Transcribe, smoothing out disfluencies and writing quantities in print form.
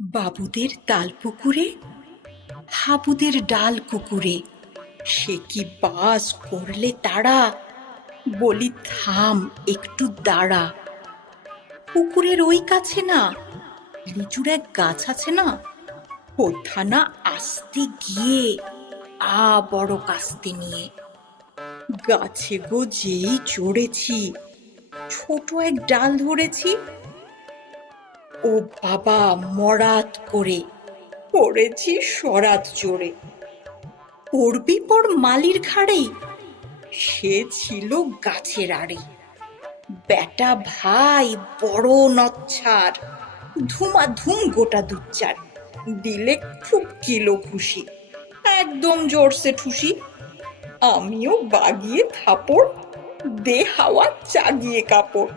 বাবুদের তাল পুকুরে হাবুদের ডাল কুকুরে, সে কি বাস করলে তারা! বলি থাম, একটু দাঁড়া। পুকুরের ওই কাছে না লিচুর এক গাছ আছে না, কোথানা আসতে গিয়ে বড় কাস্তে নিয়ে গাছে গো যেই চড়েছি, ছোট এক ডাল ধরেছি, ও বাবা মরাত করে পড়েছি সরাত জোরে। পড়বি পর মালির ঘাড়েই, সে ছিল গাছের আড়ে। বেটা ভাই বড় নচ্ছার, ধুমাধুম গোটা দুচ্চার, দিলে খুব কিলো খুশি, একদম জোরসে ঠুসি। আমিও বাগিয়ে থাপড়, দে হাওয়া চাগিয়ে কাপড়।